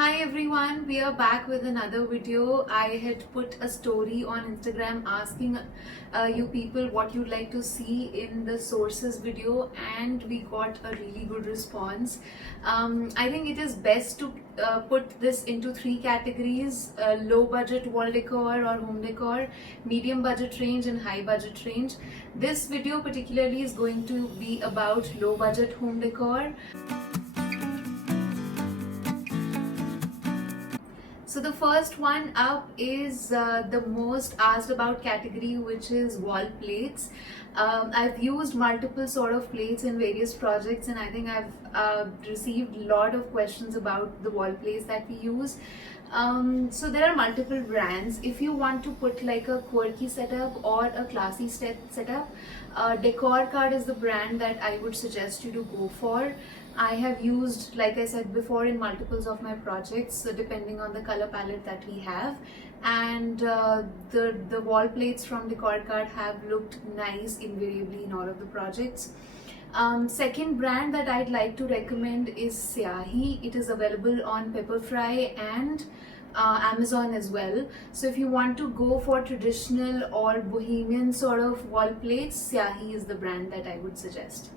Hi everyone, we are back with another video. I had put a story on Instagram asking you people what you'd like to see in the sources video, and we got a really good response. I think it is best to put this into three categories: low budget wall decor or home decor, medium budget range, and high budget range. This video particularly is going to be about low budget home decor. So the first one up is the most asked about category, which is wall plates. I've used multiple sort of plates in various projects, and I think I've received a lot of questions about the wall plates that we use. So there are multiple brands. If you want to put like a quirky setup or a classy setup, Decor Card is the brand that I would suggest you to go for. I have used, like I said before, in multiples of my projects, so depending on the color palette that we have. And the wall plates from Decor Card have looked nice invariably in all of the projects. Second brand that I'd like to recommend is Syahi. It is available on Pepperfry and Amazon as well. So if you want to go for traditional or bohemian sort of wall plates, Syahi is the brand that I would suggest.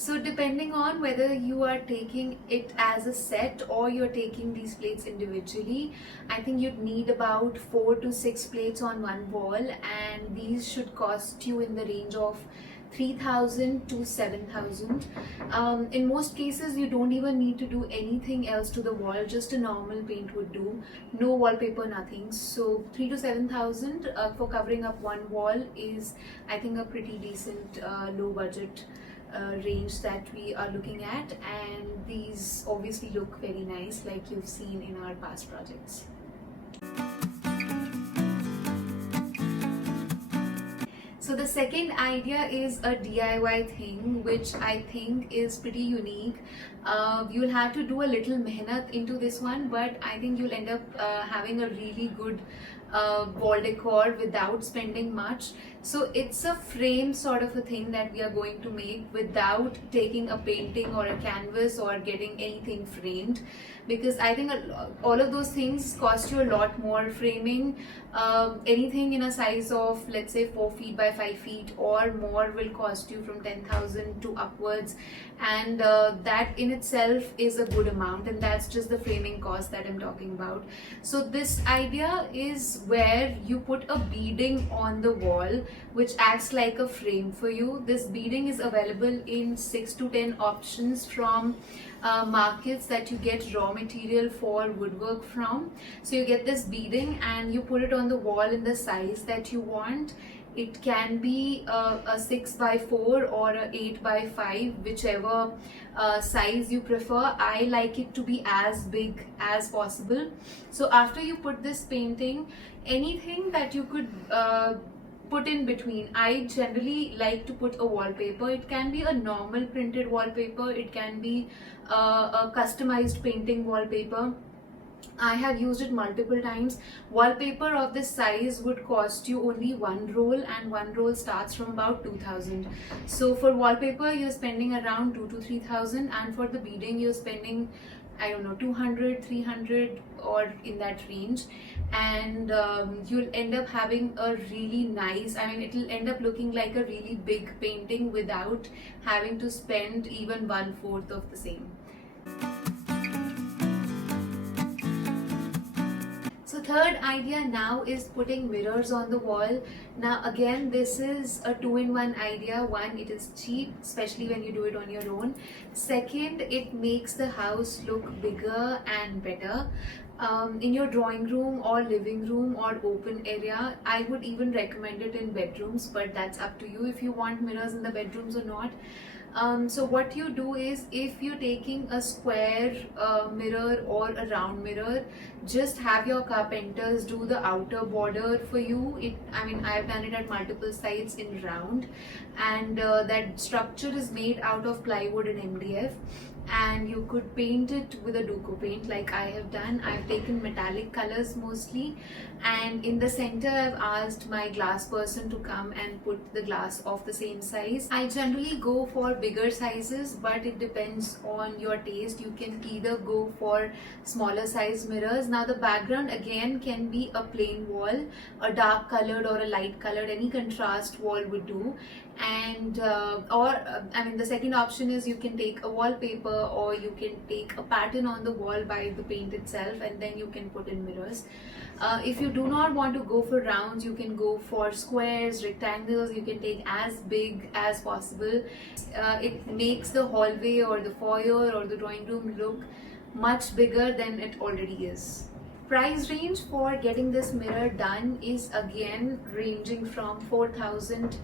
So depending on whether you are taking it as a set or you're taking these plates individually, I think you'd need about 4 to 6 plates on one wall, and these should cost you in the range of 3,000 to 7,000. In most cases, you don't even need to do anything else to the wall, just a normal paint would do. No wallpaper, nothing. So 3 to 7,000 for covering up one wall is, I think, a pretty decent low budget range that we are looking at, and these obviously look very nice like you've seen in our past projects. So the second idea is a DIY thing, which I think is pretty unique. You'll have to do a little mehnat into this one, but I think you'll end up having a really good wall decor without spending much. So it's a frame sort of a thing that we are going to make without taking a painting or a canvas or getting anything framed, because I think all of those things cost you a lot more. Framing anything in a size of, let's say, 4 feet by 5 feet or more will cost you from 10,000 to upwards, and that in itself is a good amount, and that's just the framing cost that I'm talking about. So this idea is where you put a beading on the wall which acts like a frame for you. This beading is available in 6 to 10 options from markets that you get raw material for woodwork from. So you get this beading and you put it on the wall in the size that you want. It can be a 6 by 4 or a 8 by 5, whichever size you prefer. I like it to be as big as possible. So after you put this painting, anything that you could put in between, I generally like to put a wallpaper. It can be a normal printed wallpaper, it can be a customized painting wallpaper. I have used it multiple times. Wallpaper of this size would cost you only one roll, and one roll starts from about 2,000. So for wallpaper you're spending around 2 to 3,000, and for the beading you're spending, I don't know, 200, 300 or in that range, and you'll end up having a really nice, I mean, it'll end up looking like a really big painting without having to spend even 1/4 of the same. So third idea now is putting mirrors on the wall. Now again, this is a two-in-one idea. One, it is cheap, especially when you do it on your own. Second, it makes the house look bigger and better. In your drawing room or living room or open area, I would even recommend it in bedrooms, but that's up to you if you want mirrors in the bedrooms or not. So what you do is, if you're taking a square mirror or a round mirror, just have your carpenters do the outer border for you. I mean, I've done it at multiple sites in round, and that structure is made out of plywood and MDF. and you could paint it with a Duco paint like I have done. I've taken metallic colors mostly, and in the center I've asked my glass person to come and put the glass of the same size. I generally go for bigger sizes, but it depends on your taste. You can either go for smaller size mirrors. Now the background again can be a plain wall, a dark colored or a light colored, any contrast wall would do. And I mean, the second option is you can take a wallpaper, or you can take a pattern on the wall by the paint itself, and then you can put in mirrors. If you do not want to go for rounds, you can go for squares, rectangles. You can take as big as possible. It makes the hallway or the foyer or the drawing room look much bigger than it already is. Price range for getting this mirror done is again ranging from 4,000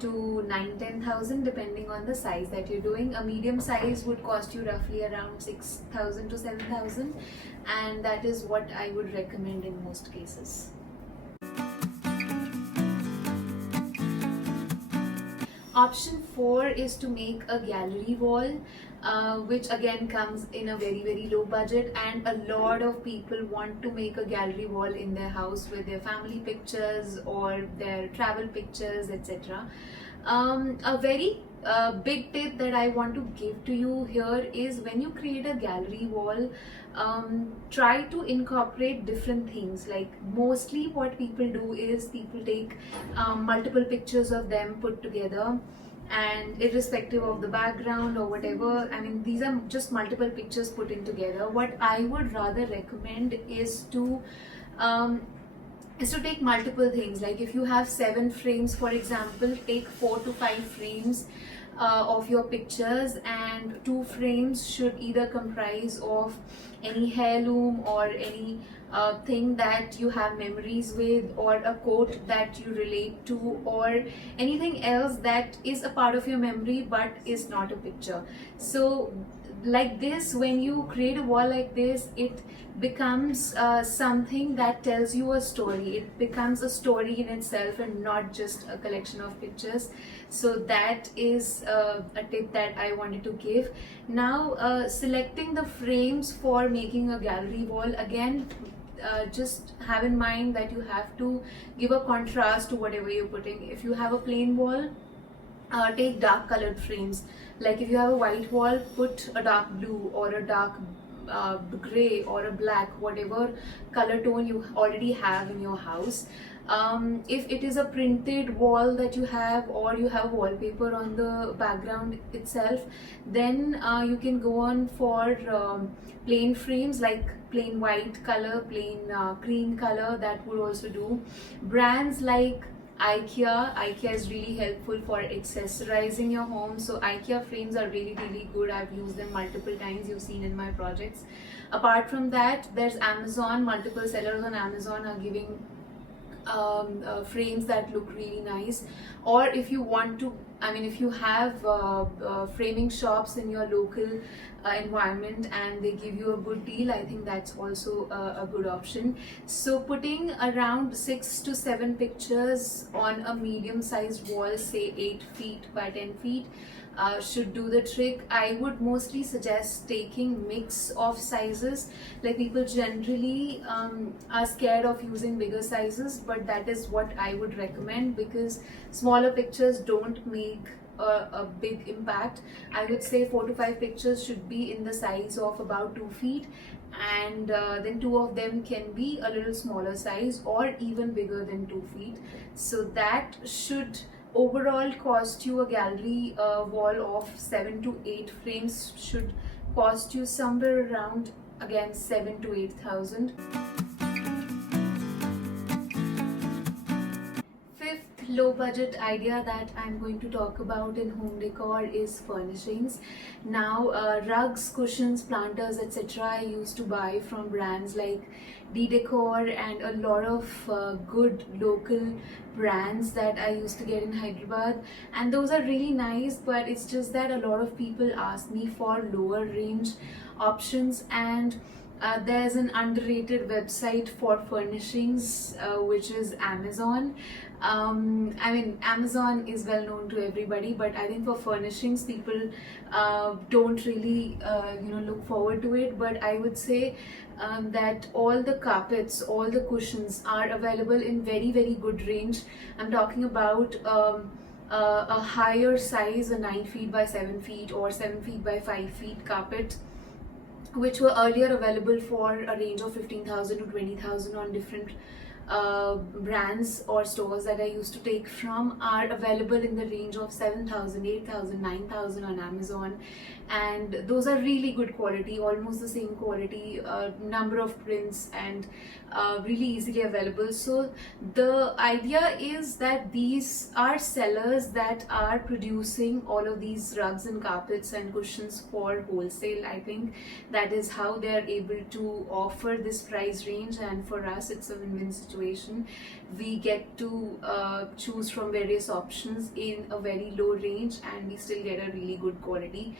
to 9-10,000 depending on the size that you're doing. A medium size would cost you roughly around 6,000 to 7,000, and that is what I would recommend in most cases. Option 4 is to make a gallery wall, which again comes in a very low budget, and a lot of people want to make a gallery wall in their house with their family pictures or their travel pictures, etc. A very big tip that I want to give to you here is, when you create a gallery wall, try to incorporate different things. Like, mostly what people do is people take multiple pictures of them put together, and irrespective of the background or whatever, I mean, these are just multiple pictures put in together. What I would rather recommend is to take multiple things. Like, if you have 7 frames, for example, take 4 to 5 frames of your pictures, and 2 frames should either comprise of any heirloom or any thing that you have memories with, or a quote that you relate to, or anything else that is a part of your memory but is not a picture. So like this, when you create a wall like this, it becomes something that tells you a story. It becomes a story in itself and not just a collection of pictures. So that is a tip that I wanted to give. Now, selecting the frames for making a gallery wall, again, just have in mind that you have to give a contrast to whatever you're putting. If you have a plain wall, take dark colored frames. Like, if you have a white wall, put a dark blue or a dark gray or a black, whatever color tone you already have in your house. If it is a printed wall that you have, or you have wallpaper on the background itself, then you can go on for plain frames, like plain white color, plain cream color, that would also do. Brands like IKEA is really helpful for accessorizing your home. So IKEA frames are really good. I've used them multiple times. You've seen in my projects. Apart from that, there's Amazon. Multiple sellers on Amazon are giving frames that look really nice. Or if you want to, I mean, if you have framing shops in your local environment and they give you a good deal, I think that's also a good option. So putting around 6 to 7 pictures on a medium sized wall, say 8 feet by 10 feet, should do the trick. I would mostly suggest taking mix of sizes. Like, people generally are scared of using bigger sizes, but that is what I would recommend, because smaller pictures don't make a big impact. I would say 4 to 5 pictures should be in the size of about 2 feet, and then 2 of them can be a little smaller size or even bigger than 2 feet. So that should overall cost you, a gallery wall of 7 to 8 frames should cost you somewhere around, again, 7 to 8,000. Fifth low budget idea that I'm going to talk about in home decor is furnishings. Now, rugs, cushions, planters, etc. I used to buy from brands like D-Decor and a lot of good local brands that I used to get in Hyderabad, and those are really nice, but it's just that a lot of people ask me for lower range options, and There's an underrated website for furnishings, which is Amazon. I mean, Amazon is well known to everybody, but I think for furnishings, people don't really, look forward to it. But I would say that all the carpets, all the cushions are available in very, very good range. I'm talking about a higher size, a 9 feet by 7 feet or 7 feet by 5 feet carpet, which were earlier available for a range of 15,000 to 20,000 on different brands or stores that I used to take from, are available in the range of 7,000, 8,000, 9,000 on Amazon. And those are really good quality, almost the same quality, number of prints, and really easily available. So the idea is that these are sellers that are producing all of these rugs and carpets and cushions for wholesale. I think that is how they are able to offer this price range, and for us it's a win-win situation. We get to choose from various options in a very low range, and we still get a really good quality.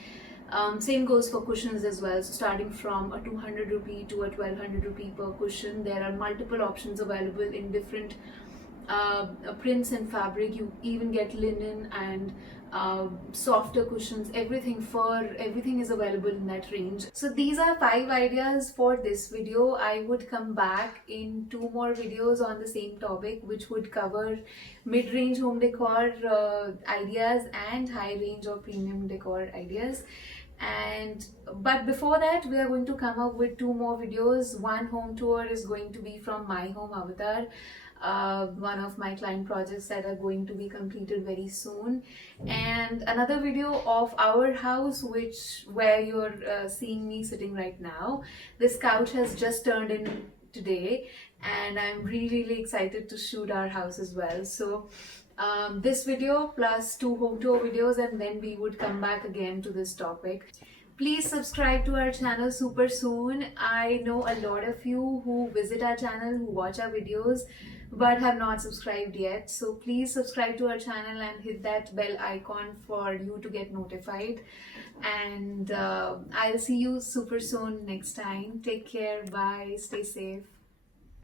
Same goes for cushions as well. So starting from a 200 rupee to a 1200 rupee per cushion, there are multiple options available in different prints and fabric. You even get linen and softer cushions, everything, fur, everything is available in that range. So these are 5 ideas for this video. I would come back in 2 more videos on the same topic, which would cover mid-range home decor ideas and high range or premium decor ideas. But before that, we are going to come up with 2 more videos. One home tour is going to be from my home avatar, one of my client projects that are going to be completed very soon, and another video of our house, where you're seeing me sitting right now. This couch has just turned in today, and I'm really excited to shoot our house as well. So this video plus 2 home tour videos, and then we would come back again to this topic. Please subscribe to our channel super soon. I know a lot of you who visit our channel, who watch our videos, but have not subscribed yet. So please subscribe to our channel and hit that bell icon for you to get notified. And I'll see you super soon next time. Take care. Bye. Stay safe.